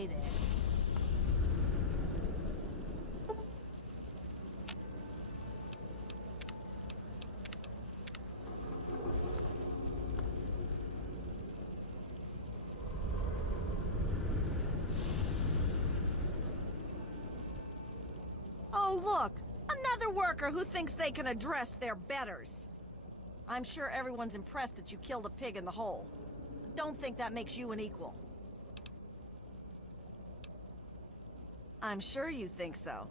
Hey there. Oh, look! Another worker who thinks they can address their betters. I'm sure everyone's impressed that you killed a pig in the hole. Don't think that makes you an equal. I'm sure you think so.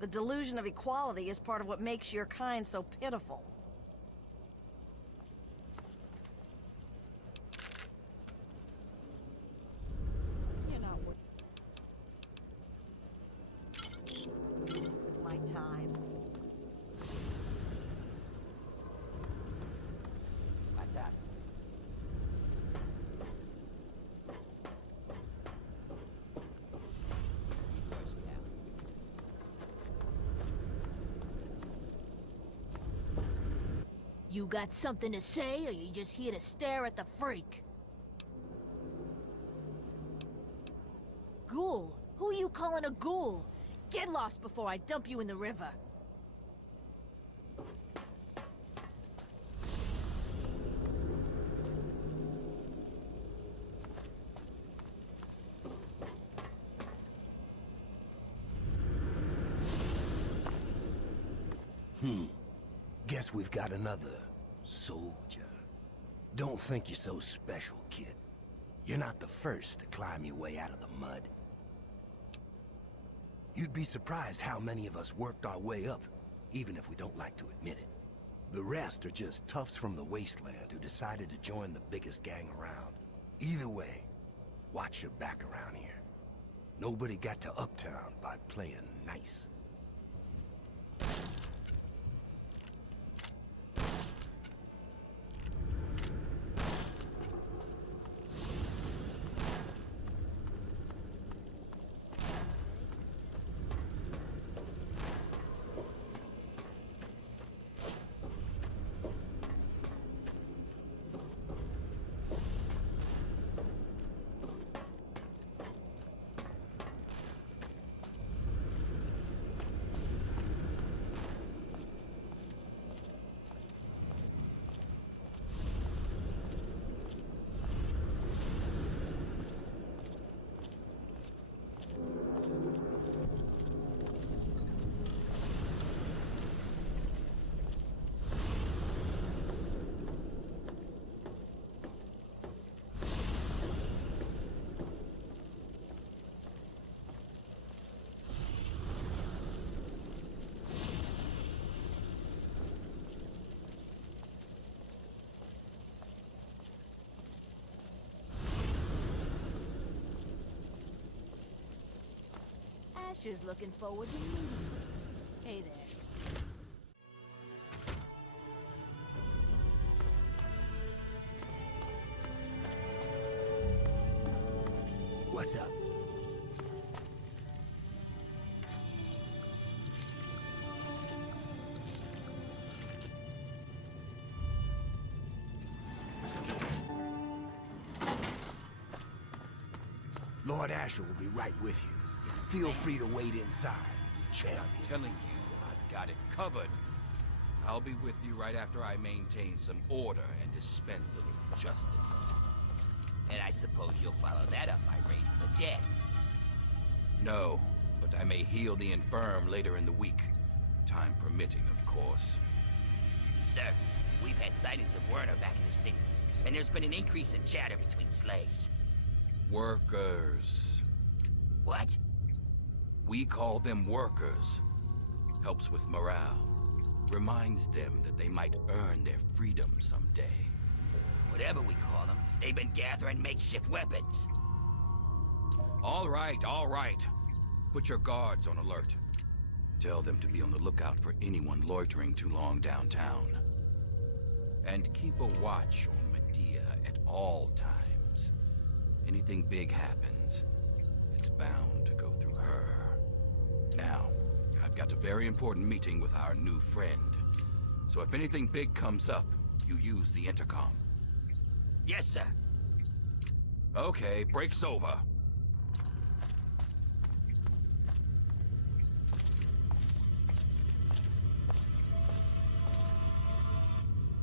The delusion of equality is part of what makes your kind so pitiful. You're not worth my time. What's up? You got something to say, or you just here to stare at the freak? Ghoul? Who you calling a ghoul? Get lost before I dump you in the river. Guess we've got another soldier. Don't think you're so special, kid. You're not the first to climb your way out of the mud. You'd be surprised how many of us worked our way up, even if we don't like to admit it. The rest are just toughs from the Wasteland who decided to join the biggest gang around. Either way, watch your back around here. Nobody got to Uptown by playing nice. Asher's looking forward to meeting you. Hey there. What's up? Lord Asher will be right with you. Feel free to wait inside. Champion. I'm telling you, I've got it covered. I'll be with you right after I maintain some order and dispense a little justice. And I suppose you'll follow that up by raising the dead. No, but I may heal the infirm later in the week. Time permitting, of course. Sir, we've had sightings of Werner back in the city, and there's been an increase in chatter between slaves. Workers. What? We call them workers. Helps with morale. Reminds them that they might earn their freedom someday. Whatever we call them, they've been gathering makeshift weapons. All right, all right. Put your guards on alert. Tell them to be on the lookout for anyone loitering too long downtown. And keep a watch on Medea at all times. Anything big happens, it's bound to go through her. Now, I've got a very important meeting with our new friend. So if anything big comes up, you use the intercom. Yes, sir. Okay, break's over.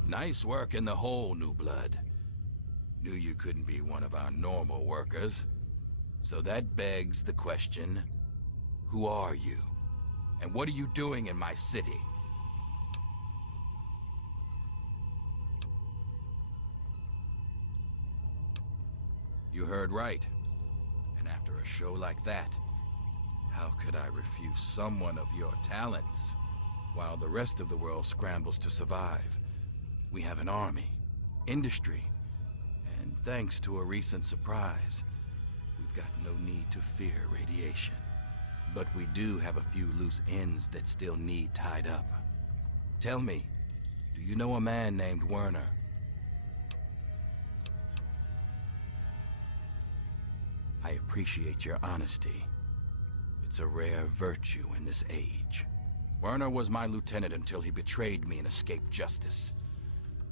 Nice work in the hole, new blood. Knew you couldn't be one of our normal workers. So that begs the question, who are you? And what are you doing in my city? You heard right. And after a show like that, how could I refuse someone of your talents? While the rest of the world scrambles to survive, we have an army, industry, and thanks to a recent surprise, we've got no need to fear radiation. But we do have a few loose ends that still need tied up. Tell me, do you know a man named Werner? I appreciate your honesty. It's a rare virtue in this age. Werner was my lieutenant until he betrayed me and escaped justice.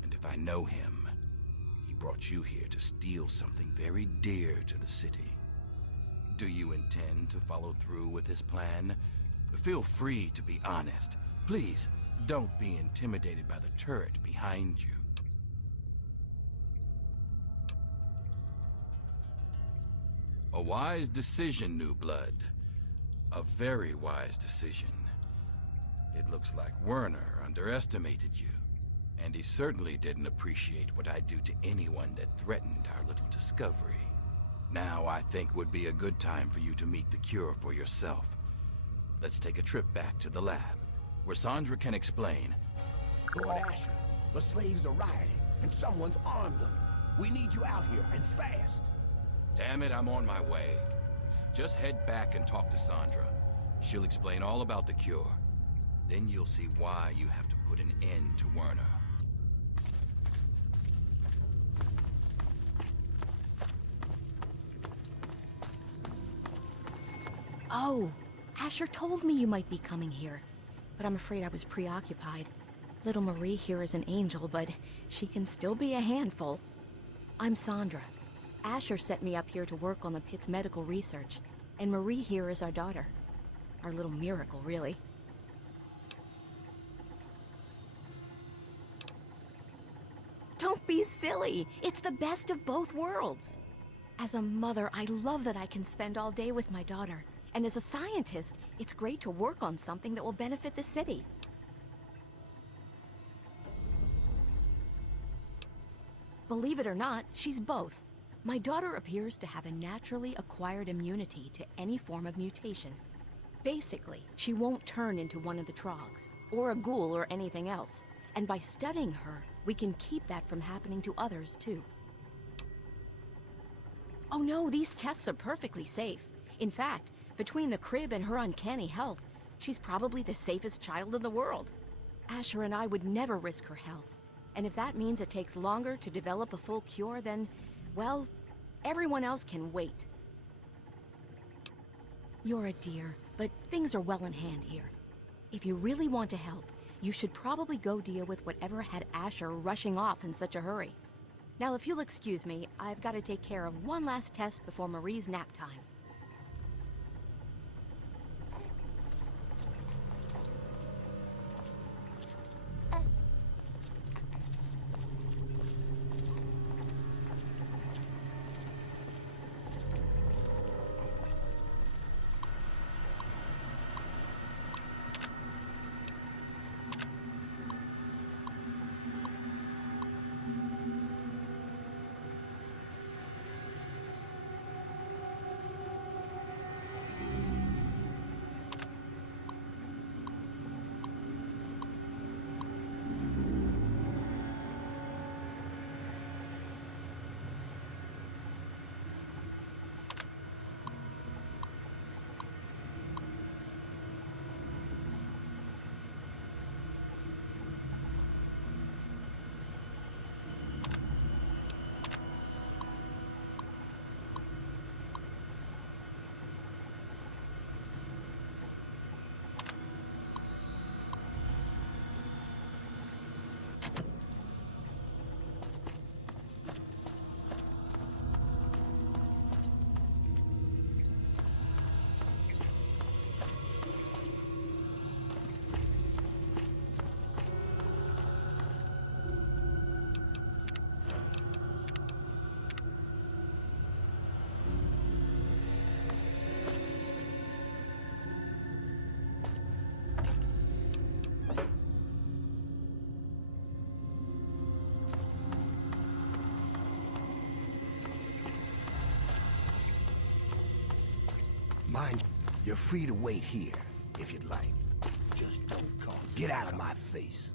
And if I know him, he brought you here to steal something very dear to the city. Do you intend to follow through with his plan? Feel free to be honest. Please, don't be intimidated by the turret behind you. A wise decision, new blood. A very wise decision. It looks like Werner underestimated you. And he certainly didn't appreciate what I'd do to anyone that threatened our little discovery. Now I think would be a good time for you to meet the cure for yourself. Let's take a trip back to the lab, where Sandra can explain. Lord Asher, the slaves are rioting, and someone's armed them. We need you out here, and fast. Damn it, I'm on my way. Just head back and talk to Sandra. She'll explain all about the cure. Then you'll see why you have to put an end to Werner. Oh, Asher told me you might be coming here, but I'm afraid I was preoccupied. Little Marie here is an angel, but she can still be a handful. I'm Sandra. Asher sent me up here to work on the Pitt's medical research, and Marie here is our daughter. Our little miracle, really. Don't be silly! It's the best of both worlds! As a mother, I love that I can spend all day with my daughter. And as a scientist, it's great to work on something that will benefit the city. Believe it or not, she's both. My daughter appears to have a naturally acquired immunity to any form of mutation. Basically, she won't turn into one of the Trogs, or a ghoul or anything else. And by studying her, we can keep that from happening to others, too. Oh no, these tests are perfectly safe. In fact, between the crib and her uncanny health, she's probably the safest child in the world. Asher and I would never risk her health. And if that means it takes longer to develop a full cure, then, well, everyone else can wait. You're a dear, but things are well in hand here. If you really want to help, you should probably go deal with whatever had Asher rushing off in such a hurry. Now, if you'll excuse me, I've got to take care of one last test before Marie's nap time. Mind, you're free to wait here, if you'd like. Just don't come. Get out of my face.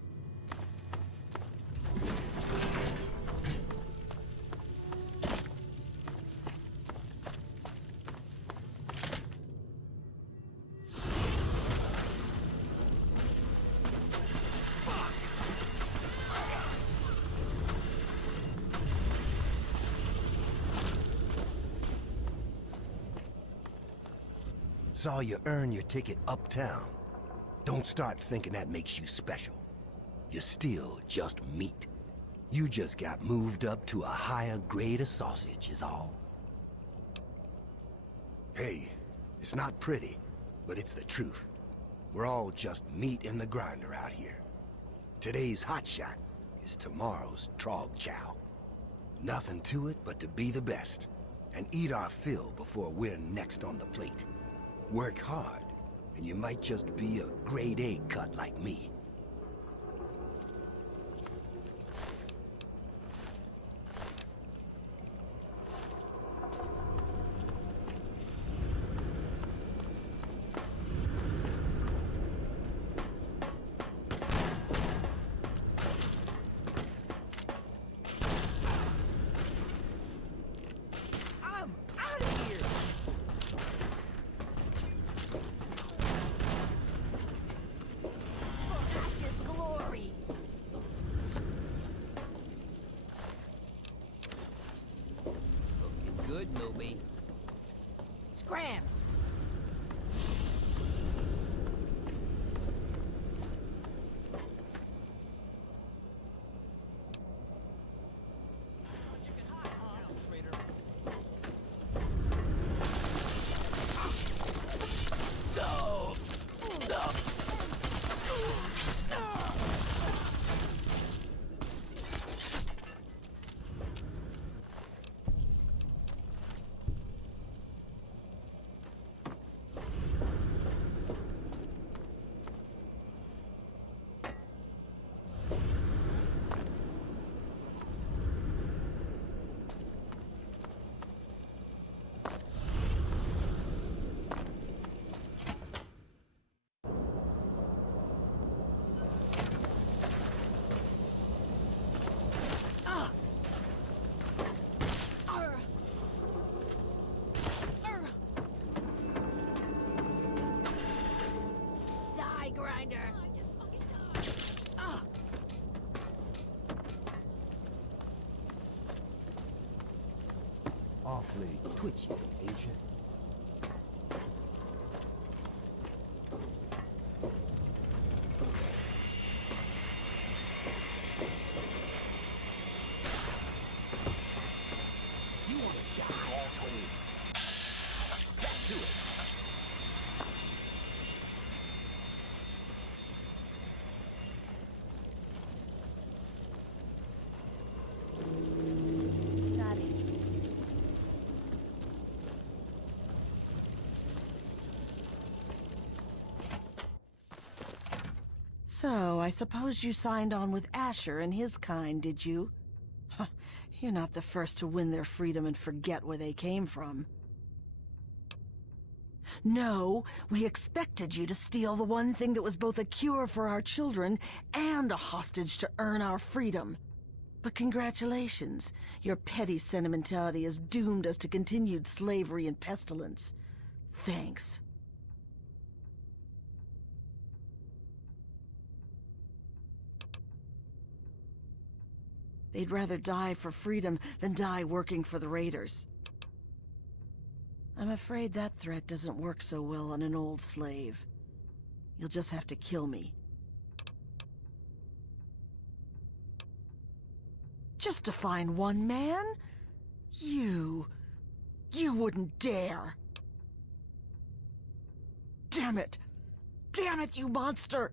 Saw you earn your ticket uptown. Don't start thinking that makes you special. You're still just meat. You just got moved up to a higher grade of sausage is all. Hey, it's not pretty, but it's the truth. We're all just meat in the grinder out here. Today's hotshot is tomorrow's trog chow. Nothing to it but to be the best, and eat our fill before we're next on the plate. Work hard, and you might just be a grade A cut like me. I'm out of here! For Ash's glory! Looking good, Moby. Scram! Die, grinder! Awfully twitchy, ain't you? You wanna die, asshole? Back to it. Not interested. So, I suppose you signed on with Asher and his kind, did you? Huh, you're not the first to win their freedom and forget where they came from. No, we expected you to steal the one thing that was both a cure for our children and a hostage to earn our freedom. But congratulations, your petty sentimentality has doomed us to continued slavery and pestilence. Thanks. They'd rather die for freedom than die working for the Raiders. I'm afraid that threat doesn't work so well on an old slave. You'll just have to kill me. Just to find one man? You wouldn't dare. Damn it! Damn it, you monster!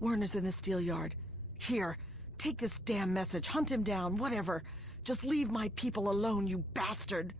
Werner's in the steel yard. Here, take this damn message, hunt him down, whatever. Just leave my people alone, you bastard!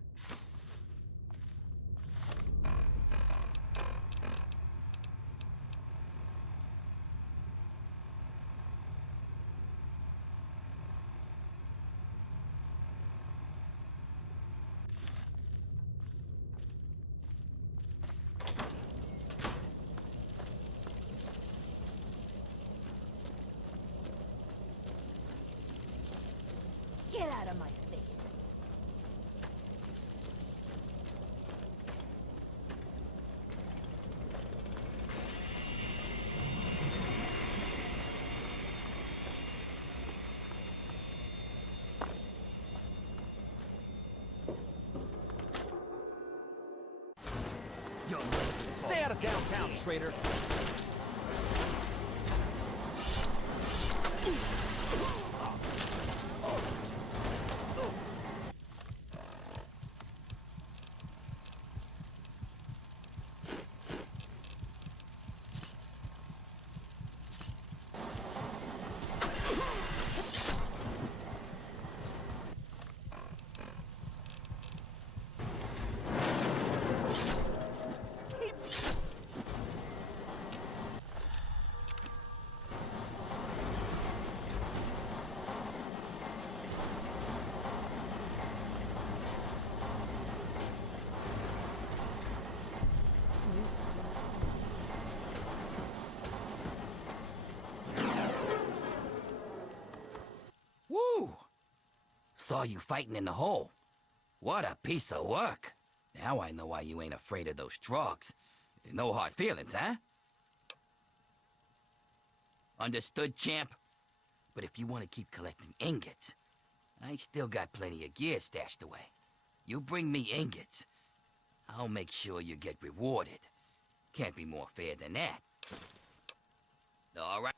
Stay out of downtown, traitor. Woo! Saw you fighting in the hole. What a piece of work. Now I know why you ain't afraid of those drugs. No hard feelings, huh? Understood, champ? But if you want to keep collecting ingots, I still got plenty of gear stashed away. You bring me ingots, I'll make sure you get rewarded. Can't be more fair than that. All right.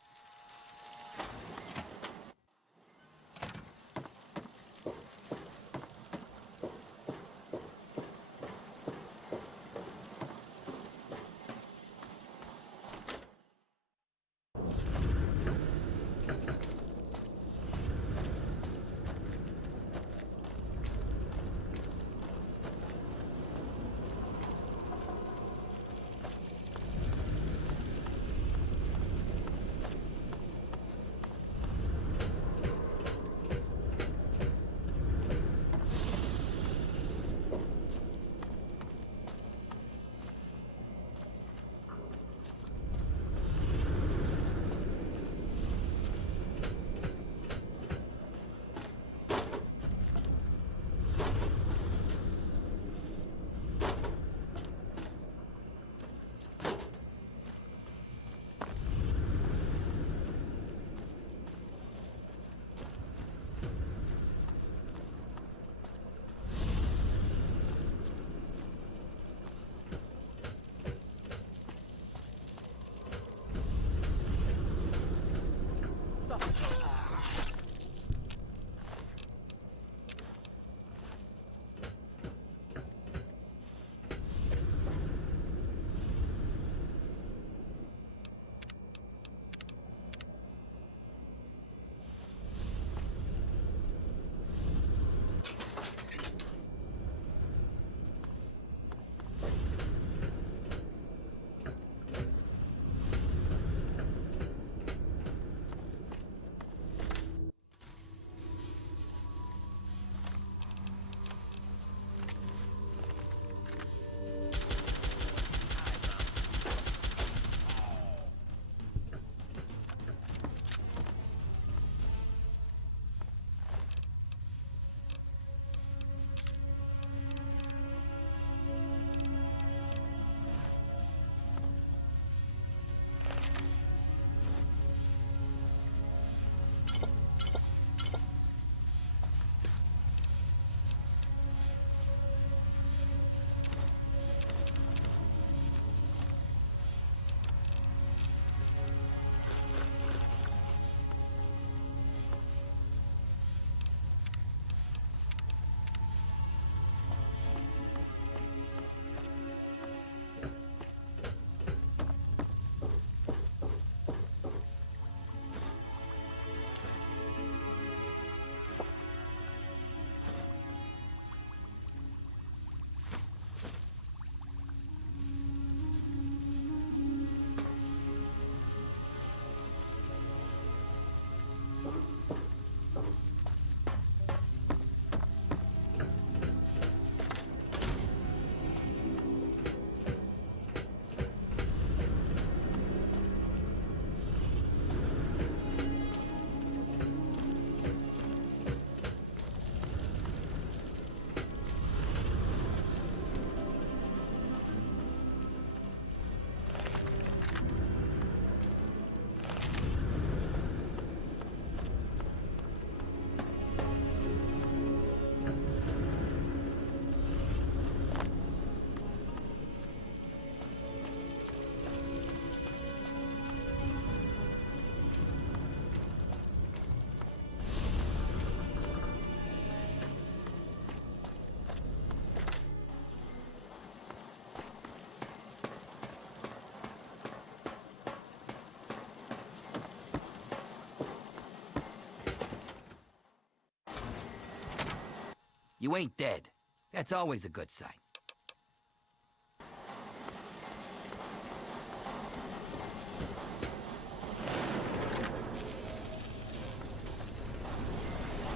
You ain't dead. That's always a good sign.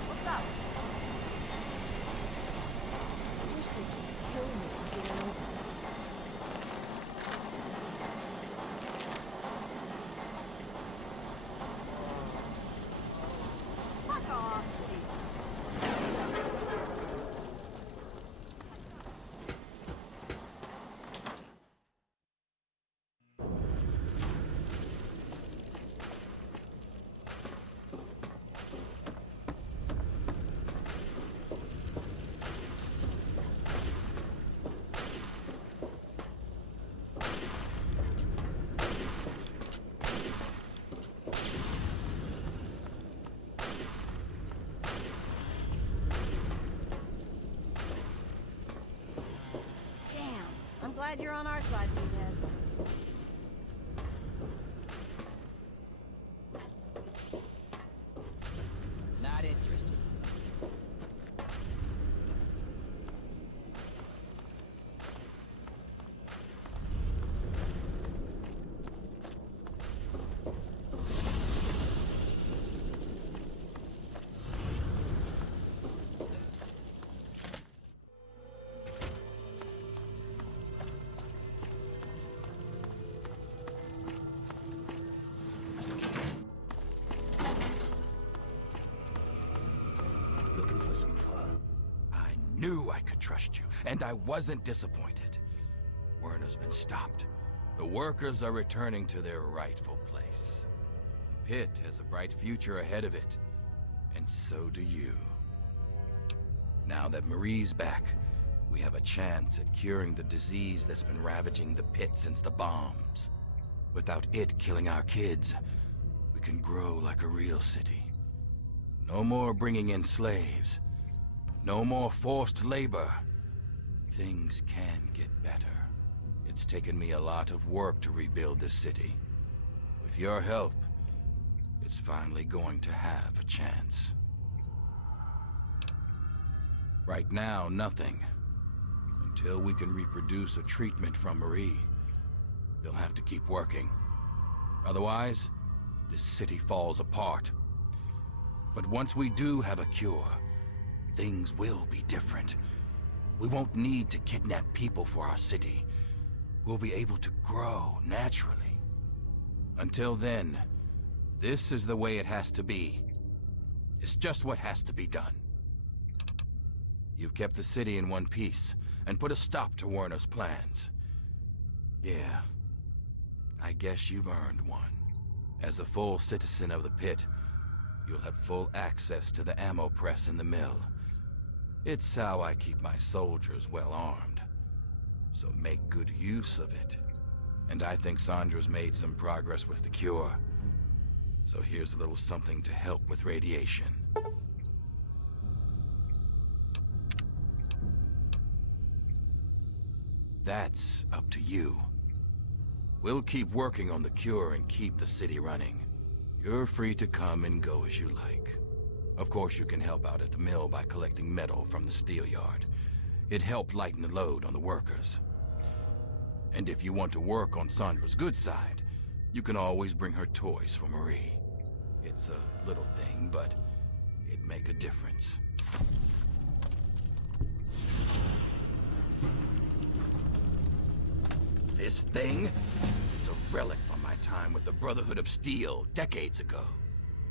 What's up? I wish they'd just kill me and get it over with. Fuck off, I'm glad you're on our side, Meathead. Not interested. Looking for some fun? I knew I could trust you, and I wasn't disappointed. Werner's been stopped. The workers are returning to their rightful place. The pit has a bright future ahead of it, and so do you. Now that Marie's back, we have a chance at curing the disease that's been ravaging the pit since the bombs. Without it killing our kids, we can grow like a real city. No more bringing in slaves. No more forced labor. Things can get better. It's taken me a lot of work to rebuild this city. With your help, it's finally going to have a chance. Right now, nothing. Until we can reproduce a treatment from Marie, they'll have to keep working. Otherwise, this city falls apart. But once we do have a cure, things will be different. We won't need to kidnap people for our city. We'll be able to grow naturally. Until then, this is the way it has to be. It's just what has to be done. You've kept the city in one piece and put a stop to Werner's plans. Yeah, I guess you've earned one. As a full citizen of the pit, you'll have full access to the ammo press in the mill. It's how I keep my soldiers well armed. So make good use of it. And I think Sandra's made some progress with the cure. So here's a little something to help with radiation. That's up to you. We'll keep working on the cure and keep the city running. You're free to come and go as you like. Of course, you can help out at the mill by collecting metal from the steel yard. It helped lighten the load on the workers. And if you want to work on Sandra's good side, you can always bring her toys for Marie. It's a little thing, but it'd make a difference. This thing? It's a relic from my time with the Brotherhood of Steel decades ago.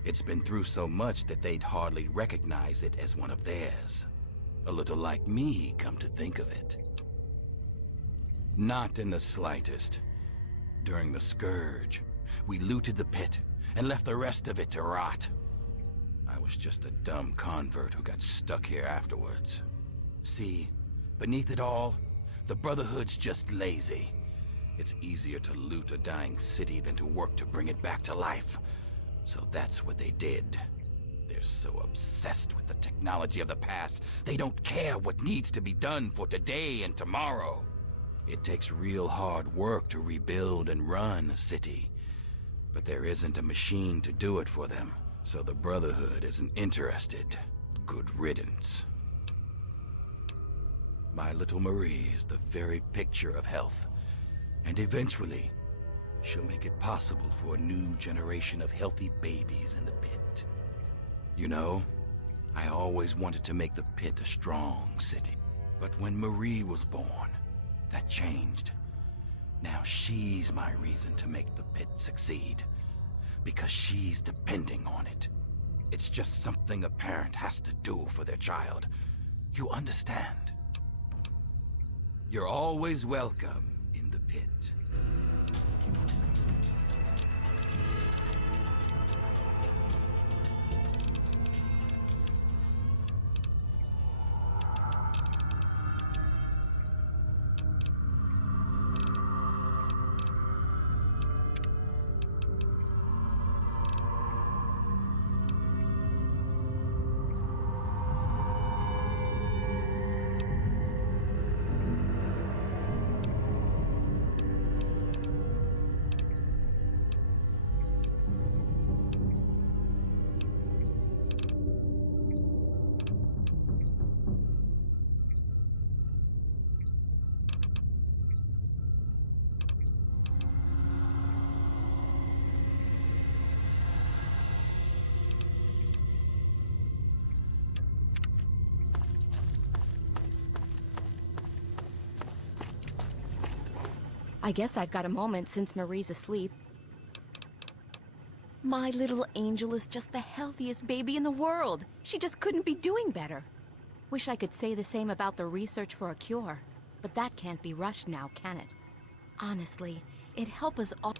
It's been through so much that they'd hardly recognize it as one of theirs. A little like me, come to think of it. Not in the slightest. During the Scourge, we looted the pit and left the rest of it to rot. I was just a dumb convert who got stuck here afterwards. See, beneath it all, the Brotherhood's just lazy. It's easier to loot a dying city than to work to bring it back to life. So that's what they did. They're so obsessed with the technology of the past, they don't care what needs to be done for today and tomorrow. It takes real hard work to rebuild and run a city. But there isn't a machine to do it for them, so the Brotherhood isn't interested. Good riddance. My little Marie is the very picture of health. And eventually, she'll make it possible for a new generation of healthy babies in the Pit. You know, I always wanted to make the Pit a strong city. But when Marie was born, that changed. Now she's my reason to make the Pit succeed. Because she's depending on it. It's just something a parent has to do for their child. You understand? You're always welcome in the Pit. I guess I've got a moment since Marie's asleep. My little angel is just the healthiest baby in the world. She just couldn't be doing better. Wish I could say the same about the research for a cure, but that can't be rushed now, can it? Honestly, it'd help us all.